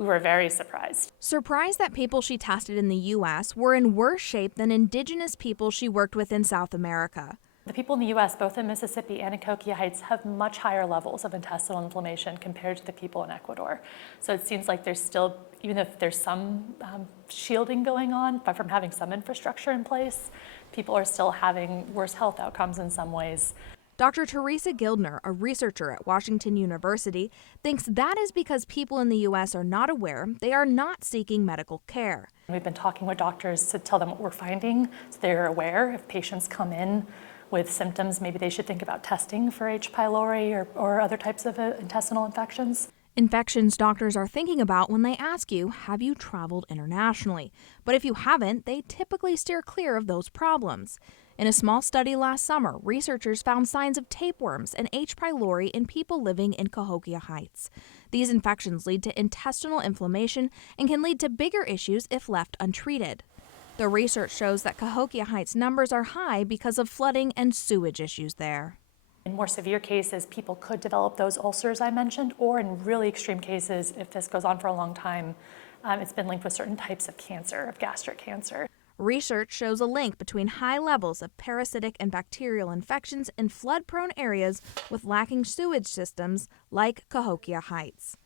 We were very surprised. Surprised that people she tested in the U.S. were in worse shape than Indigenous people she worked with in South America. The people in the U.S., both in Mississippi and in Cahokia Heights, have much higher levels of intestinal inflammation compared to the people in Ecuador. So it seems like there's still, even if there's some shielding going on, but from having some infrastructure in place, people are still having worse health outcomes in some ways. Dr. Teresa Gildner, a researcher at Washington University, thinks that is because people in the U.S. are not aware they are not seeking medical care. We've been talking with doctors to tell them what we're finding so they're aware. If patients come in with symptoms, maybe they should think about testing for H. pylori or other types of intestinal infections. Infections doctors are thinking about when they ask you, have you traveled internationally? But if you haven't, they typically steer clear of those problems. In a small study last summer, researchers found signs of tapeworms and H. pylori in people living in Cahokia Heights. These infections lead to intestinal inflammation and can lead to bigger issues if left untreated. The research shows that Cahokia Heights numbers are high because of flooding and sewage issues there. In more severe cases, people could develop those ulcers I mentioned, or in really extreme cases, if this goes on for a long time, it's been linked with certain types of cancer, of gastric cancer. Research shows a link between high levels of parasitic and bacterial infections in flood-prone areas with lacking sewage systems like Cahokia Heights.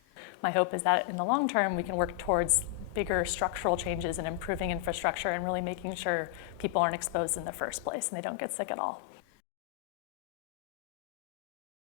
My hope is that in the long term, we can work towards bigger structural changes and improving infrastructure and really making sure people aren't exposed in the first place and they don't get sick at all.